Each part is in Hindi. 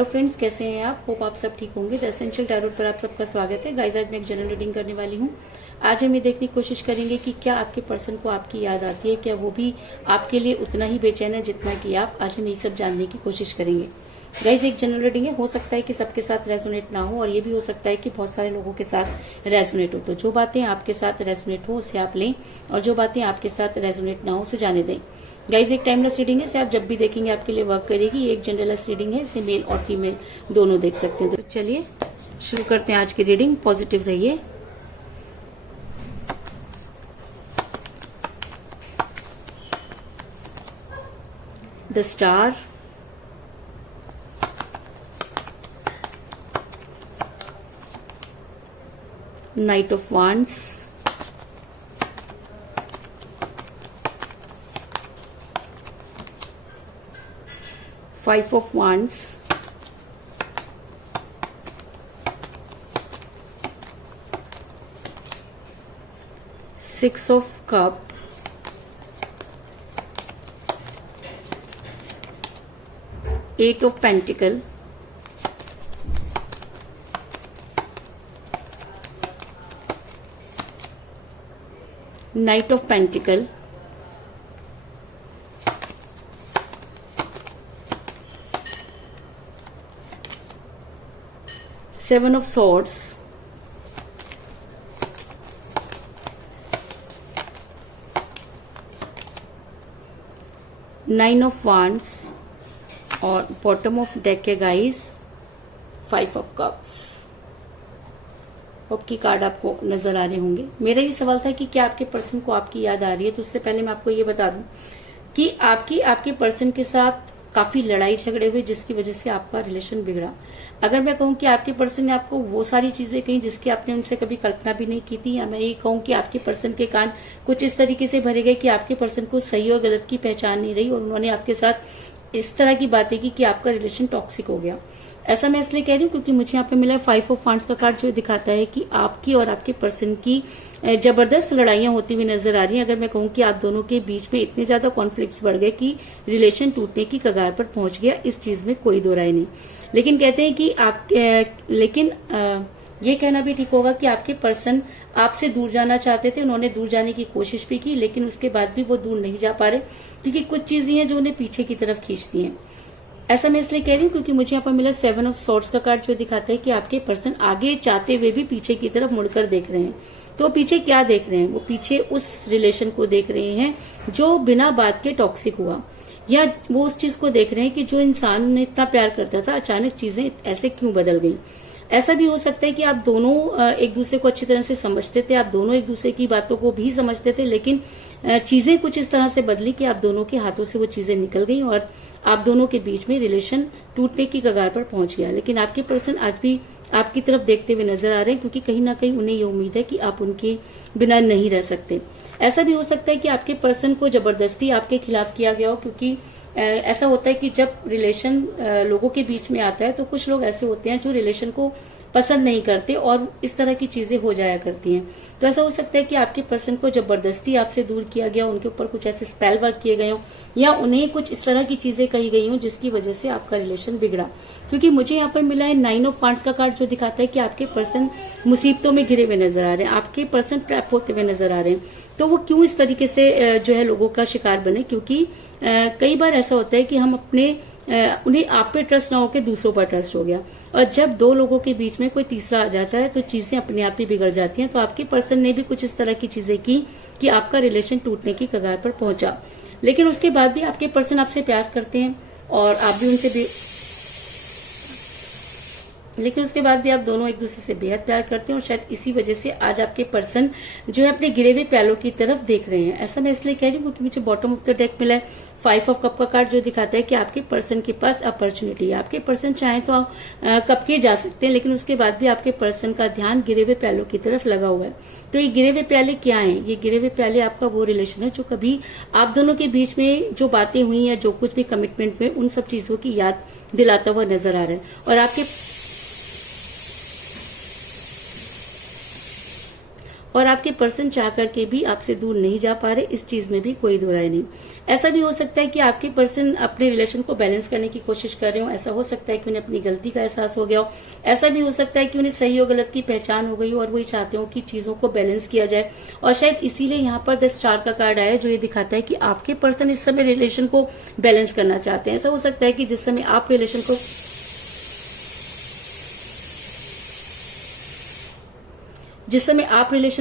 हेलो फ्रेंड्स, कैसे हैं आप? होप आप सब ठीक होंगे। द एसेंशियल टैरोट पर आप सबका स्वागत है। गाइस, आज मैं एक जनरल रीडिंग करने वाली हूँ। आज हम ये देखने की कोशिश करेंगे कि क्या आपके पर्सन को आपकी याद आती है, क्या वो भी आपके लिए उतना ही बेचैन है जितना कि आप। आज हम ये सब जानने की कोशिश करेंगे। गाइस, एक जनरल रीडिंग है, हो सकता है कि सबके साथ रेजोनेट ना हो और ये भी हो सकता है कि बहुत सारे लोगों के साथ रेजोनेट हो। तो जो बातें आपके साथ रेजोनेट हो उसे आप लें और जो बातें आपके साथ रेजोनेट ना हो उसे जाने दें। गाइज, एक टाइमलेस रीडिंग है, इसे आप जब भी देखेंगे आपके लिए वर्क करेगी। एक जनरलेस रीडिंग है, इसे मेल और फीमेल दोनों देख सकते हैं। तो चलिए शुरू करते हैं आज की रीडिंग। पॉजिटिव रहिए। The star, night of wands, Five of Wands, Six of Cup, Eight of Pentacle, Knight of Pentacle, Seven of Swords, Nine of Wands और बॉटम ऑफ डेक है guys five of cups. Hope की कार्ड आपको नजर आ रहे होंगे। मेरा ये सवाल था कि क्या आपके पर्सन को आपकी याद आ रही है। तो उससे पहले मैं आपको ये बता दूं कि आपके पर्सन के साथ काफी लड़ाई झगड़े हुए जिसकी वजह से आपका रिलेशन बिगड़ा। अगर मैं कहूं कि आपके पर्सन ने आपको वो सारी चीजें कही जिसकी आपने उनसे कभी कल्पना भी नहीं की थी, या मैं ये कहूं कि आपके पर्सन के कान कुछ इस तरीके से भरे गए कि आपके पर्सन को सही और गलत की पहचान नहीं रही और उन्होंने आपके साथ इस तरह की बातें की कि आपका रिलेशन टॉक्सिक हो गया। ऐसा मैं इसलिए कह रही हूँ क्योंकि मुझे यहाँ पे मिला है फाइव ऑफ वांड्स का कार्ड, जो दिखाता है कि आपकी और आपके पर्सन की जबरदस्त लड़ाइयां होती हुई नजर आ रही हैं। अगर मैं कहूँ कि आप दोनों के बीच में इतने ज्यादा कॉन्फ्लिक्ट्स बढ़ गए कि रिलेशन टूटने की कगार पर पहुंच गया, इस चीज में कोई दो राय नहीं। लेकिन कहते हैं कि ये कहना भी ठीक होगा कि आपके पर्सन आपसे दूर जाना चाहते थे। उन्होंने दूर जाने की कोशिश भी की, लेकिन उसके बाद भी वो दूर नहीं जा पा रहे क्योंकि कुछ चीजें हैं जो उन्हें पीछे की तरफ खींचती हैं। ऐसा मैं इसलिए कह रही हूँ क्योंकि मुझे यहाँ पर मिला सेवन ऑफ सॉर्ड्स का कार्ड, जो दिखाता है कि आपके पर्सन आगे चाहते हुए भी पीछे की तरफ मुड़कर देख रहे हैं। तो पीछे क्या देख रहे हैं? वो पीछे उस रिलेशन को देख रहे हैं जो बिना बात के टॉक्सिक हुआ, या वो उस चीज को देख रहे हैं कि जो इंसान उन्हें इतना प्यार करता था अचानक चीजें ऐसे क्यों बदल गई। ऐसा भी हो सकता है कि आप दोनों एक दूसरे को अच्छी तरह से समझते थे, आप दोनों एक दूसरे की बातों को भी समझते थे, लेकिन चीजें कुछ इस तरह से बदली कि आप दोनों के हाथों से वो चीजें निकल गई और आप दोनों के बीच में रिलेशन टूटने की कगार पर पहुंच गया। लेकिन आपके पर्सन आज भी आपकी तरफ देखते हुए नजर आ रहे हैं क्योंकि कहीं ना कहीं उन्हें ये उम्मीद है कि आप उनके बिना नहीं रह सकते। ऐसा भी हो सकता है कि आपके पर्सन को जबरदस्ती आपके खिलाफ किया गया हो, क्योंकि ऐसा होता है कि जब रिलेशन लोगों के बीच में आता है तो कुछ लोग ऐसे होते हैं जो रिलेशन को पसंद नहीं करते और इस तरह की चीजें हो जाया करती हैं। तो ऐसा हो सकता है कि आपके पर्सन को जबरदस्ती आपसे दूर किया गया, उनके ऊपर कुछ ऐसे स्पेल वर्क किए गए हों या उन्हें कुछ इस तरह की चीजें कही गई हों जिसकी वजह से आपका रिलेशन बिगड़ा। क्योंकि मुझे यहाँ पर मिला है नाइन ऑफ वांड्स का कार्ड, जो दिखाता है कि आपके पर्सन मुसीबतों में घिरे हुए नजर आ रहे हैं, आपके पर्सन ट्रैप होते हुए नजर आ रहे हैं। तो वो क्यों इस तरीके से जो है लोगों का शिकार बने? क्योंकि कई बार ऐसा होता है कि हम उन्हें आप पे ट्रस्ट ना होकर दूसरों पर ट्रस्ट हो गया, और जब दो लोगों के बीच में कोई तीसरा आ जाता है तो चीजें अपने आप ही बिगड़ जाती हैं। तो आपके पर्सन ने भी कुछ इस तरह की चीजें की कि आपका रिलेशन टूटने की कगार पर पहुंचा। लेकिन उसके बाद भी आपके पर्सन आपसे प्यार करते हैं और आप भी उनसे भी, लेकिन उसके बाद भी आप दोनों एक दूसरे से बेहद प्यार करते हैं और शायद इसी वजह से आज आपके पर्सन जो है अपने गिरे हुए प्यालों की तरफ देख रहे हैं। ऐसा मैं इसलिए कह रही हूँ क्योंकि मुझे बॉटम ऑफ द डेक मिला है फाइव ऑफ कप का कार्ड, जो दिखाता है कि आपके पर्सन के पास अपॉर्चुनिटी है। आपके पर्सन चाहे तो कप के जा सकते हैं, लेकिन उसके बाद भी आपके पर्सन का ध्यान गिरे हुए प्यालों की तरफ लगा हुआ है। तो ये गिरे हुए प्याले क्या हैं? ये गिरे हुए प्याले आपका वो रिलेशन है जो कभी आप दोनों के बीच में जो बातें हुई या जो कुछ भी कमिटमेंट हुए उन सब चीजों की याद दिलाता हुआ नजर आ रहा है। और आपके पर्सन चाह करके भी आपसे दूर नहीं जा पा रहे, इस चीज में भी कोई दो राय नहीं। ऐसा भी हो सकता है कि आपके पर्सन अपने रिलेशन को बैलेंस करने की कोशिश कर रहे हो, ऐसा हो सकता है कि उन्हें अपनी गलती का एहसास हो गया हो, ऐसा भी हो सकता है कि उन्हें सही और गलत की पहचान हो गई हो और वही चाहते हो कि चीजों को बैलेंस किया जाए। और शायद इसीलिए यहाँ पर द स्टार का कार्ड आया, जो ये दिखाता है कि आपके पर्सन इस समय रिलेशन को बैलेंस करना चाहते हैं। ऐसा हो सकता है कि जिस समय आप रिलेशन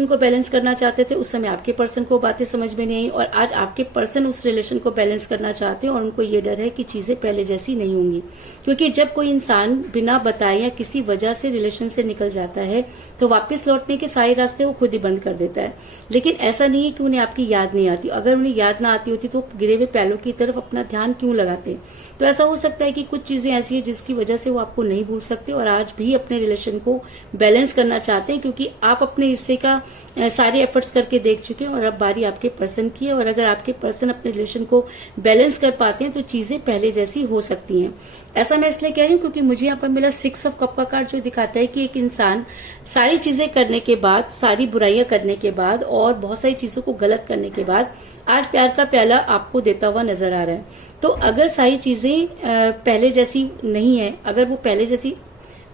को बैलेंस करना चाहते थे, उस समय आपके पर्सन को बातें समझ में नहीं आई, और आज आपके पर्सन उस रिलेशन को बैलेंस करना चाहते हैं और उनको ये डर है कि चीजें पहले जैसी नहीं होंगी। क्योंकि जब कोई इंसान बिना बताए या किसी वजह से रिलेशन से निकल जाता है तो वापस लौटने के सारे रास्ते वो खुद ही बंद कर देता है। लेकिन ऐसा नहीं है कि उन्हें आपकी याद नहीं आती। अगर उन्हें याद ना आती होती तो गिरे हुए पैलों की तरफ अपना ध्यान क्यों लगाते। तो ऐसा हो सकता है कि कुछ चीजें ऐसी है जिसकी वजह से वो आपको नहीं भूल सकते और आज भी अपने रिलेशन को बैलेंस करना चाहते हैं, क्योंकि आप अपने हिस्से का सारे एफर्ट्स करके देख चुके हैं और अब बारी आपके पर्सन की है। और अगर आपके पर्सन अपने रिलेशन को बैलेंस कर पाते हैं तो चीजें पहले जैसी हो सकती हैं। ऐसा मैं इसलिए कह रही हूँ क्योंकि मुझे यहाँ पर मिला 6 ऑफ कप का कार्ड, जो दिखाता है कि एक इंसान सारी चीजें करने के बाद, सारी बुराइयां करने के बाद और बहुत सारी चीजों को गलत करने के बाद आज प्यार का प्याला आपको देता हुआ नजर आ रहा है। तो अगर सारी चीजें पहले जैसी नहीं है, अगर वो पहले जैसी,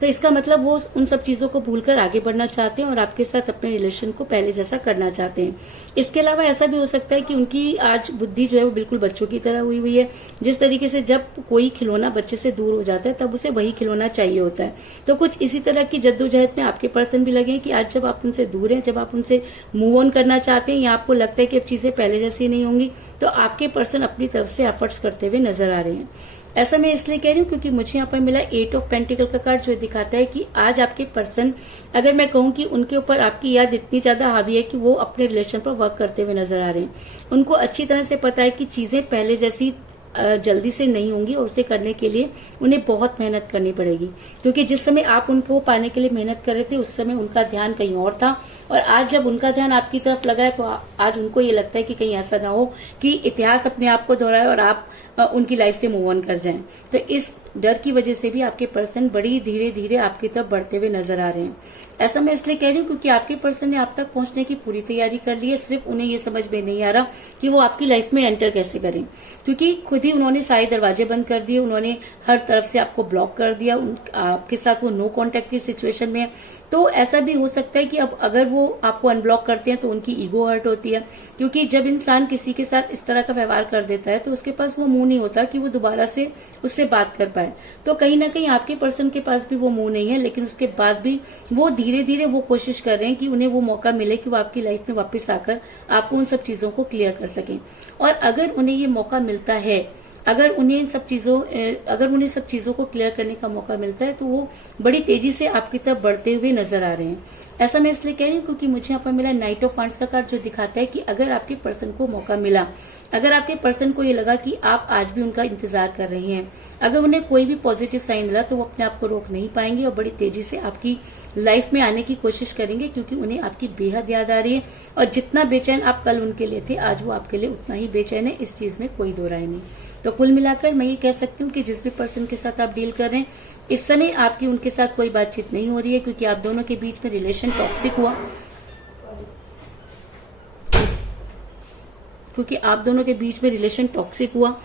तो इसका मतलब वो उन सब चीजों को भूलकर आगे बढ़ना चाहते हैं और आपके साथ अपने रिलेशन को पहले जैसा करना चाहते हैं। इसके अलावा ऐसा भी हो सकता है कि उनकी आज बुद्धि जो है वो बिल्कुल बच्चों की तरह हुई हुई है। जिस तरीके से जब कोई खिलौना बच्चे से दूर हो जाता है तब उसे वही खिलौना चाहिए होता है। तो कुछ इसी तरह की जद्दोजहद में आपके पर्सन भी लगे कि आज जब आप उनसे दूर हैं, जब आप उनसे मूव ऑन करना चाहते हैं या आपको लगता है कि अब चीजें पहले जैसी नहीं होंगी, तो आपके पर्सन अपनी तरफ से एफर्ट्स करते हुए नजर आ रहे हैं। ऐसा मैं इसलिए कह रही हूँ क्योंकि मुझे यहाँ पर मिला 8 ऑफ पेंटिकल का कार्ड, जो दिखाता है कि आज आपके पर्सन, अगर मैं कहूँ कि उनके ऊपर आपकी याद इतनी ज्यादा हावी है कि वो अपने रिलेशन पर वर्क करते हुए नजर आ रहे हैं। उनको अच्छी तरह से पता है कि चीजें पहले जैसी जल्दी से नहीं होंगी और उसे करने के लिए उन्हें बहुत मेहनत करनी पड़ेगी। क्योंकि जिस समय आप उनको पाने के लिए मेहनत कर रहे थे उस समय उनका ध्यान कहीं और था, और आज जब उनका ध्यान आपकी तरफ लगा है तो आज उनको ये लगता है कि कहीं ऐसा ना हो कि इतिहास अपने आप को दोहराए और आप उनकी लाइफ से मूव ऑन कर जाएं। तो इस डर की वजह से भी आपके पर्सन बड़ी धीरे धीरे आपकी तरफ बढ़ते हुए नजर आ रहे हैं। ऐसा मैं इसलिए कह रही हूँ क्योंकि आपके पर्सन ने आप तक पहुंचने की पूरी तैयारी कर ली है, सिर्फ उन्हें ये समझ में नहीं आ रहा कि वो आपकी लाइफ में एंटर कैसे करें। क्योंकि खुद ही उन्होंने सारे दरवाजे बंद कर दिए, उन्होंने हर तरफ से आपको ब्लॉक कर दिया, आपके साथ वो नो कॉन्टेक्ट की सिचुएशन में है। तो ऐसा भी हो सकता है कि अब अगर वो आपको अनब्लॉक करते हैं तो उनकी ईगो हर्ट होती है। क्योंकि जब इंसान किसी के साथ इस तरह का व्यवहार कर देता है तो उसके पास वो मुंह नहीं होता कि वो दोबारा से उससे बात कर पाए। तो कहीं ना कहीं आपके पर्सन के पास भी वो मुंह नहीं है, लेकिन उसके बाद भी वो धीरे धीरे वो कोशिश कर रहे हैं कि उन्हें वो मौका मिले कि वो आपकी लाइफ में वापस आकर आपको उन सब चीजों को क्लियर कर सकें। और अगर उन्हें ये मौका मिलता है, अगर उन्हें सब चीजों को क्लियर करने का मौका मिलता है तो वो बड़ी तेजी से आपकी तरफ बढ़ते हुए नजर आ रहे हैं। ऐसा मैं इसलिए कह रही हूँ क्योंकि मुझे यहाँ पर मिला नाइट ऑफ वांड्स का कार्ड, जो दिखाता है कि अगर आपके पर्सन को मौका मिला, अगर आपके पर्सन को ये लगा कि आप आज भी उनका इंतजार कर रहे हैं, अगर उन्हें कोई भी पॉजिटिव साइन मिला तो वो अपने आप को रोक नहीं पाएंगे और बड़ी तेजी से आपकी लाइफ में आने की कोशिश करेंगे, क्योंकि उन्हें आपकी बेहद याद आ रही है। और जितना बेचैन आप कल उनके लिए थे, आज वो आपके लिए उतना ही बेचैन है, इस चीज में कोई दो राय नहीं। तो कुल मिलाकर मैं ये कह सकती हूँ कि जिस भी पर्सन के साथ आप डील कर रहे हैं, इस समय आपकी उनके साथ कोई बातचीत नहीं हो रही है, क्योंकि आप दोनों के बीच में रिलेशन टॉक्सिक हुआ।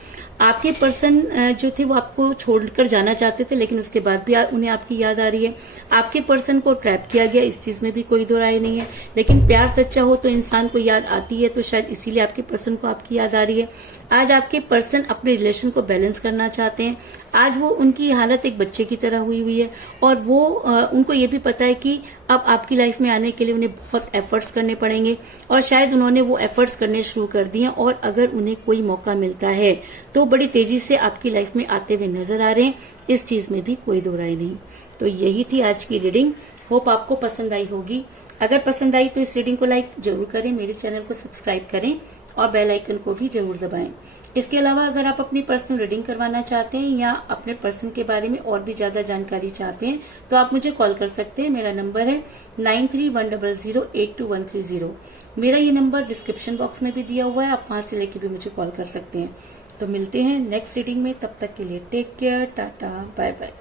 आपके पर्सन जो थे वो आपको छोड़कर जाना चाहते थे, लेकिन उसके बाद भी उन्हें आपकी याद आ रही है। आपके पर्सन को ट्रैप किया गया, इस चीज में भी कोई दो राय नहीं है। लेकिन प्यार सच्चा हो तो इंसान को याद आती है, तो शायद इसीलिए आपके पर्सन को आपकी याद आ रही है। आज आपके पर्सन अपने रिलेशन को बैलेंस करना चाहते हैं। आज वो, उनकी हालत एक बच्चे की तरह हुई है और वो उनको ये भी पता है कि अब आपकी लाइफ में आने के लिए उन्हें बहुत एफर्ट्स करने पड़ेंगे, और शायद उन्होंने वो एफर्ट्स करने शुरू कर दिए। और अगर उन्हें कोई मौका मिलता है तो बड़ी तेजी से आपकी लाइफ में आते हुए नजर आ रहे हैं, इस चीज में भी कोई दो राय नहीं। तो यही थी आज की रीडिंग। होप आपको पसंद आई होगी। अगर पसंद आई तो इस रीडिंग को लाइक जरूर करें, मेरे चैनल को सब्सक्राइब करें और बेल आइकन को भी जरूर दबाएं। इसके अलावा अगर आप अपनी पर्सनल रीडिंग करवाना चाहते हैं या अपने पर्सन के बारे में और भी ज्यादा जानकारी चाहते हैं तो आप मुझे कॉल कर सकते हैं। मेरा नंबर है 9310082130। मेरा ये नंबर डिस्क्रिप्शन बॉक्स में भी दिया हुआ है, आप वहां से लेके भी मुझे कॉल कर सकते हैं। तो मिलते हैं नेक्स्ट रीडिंग में, तब तक के लिए take care, tata, bye bye.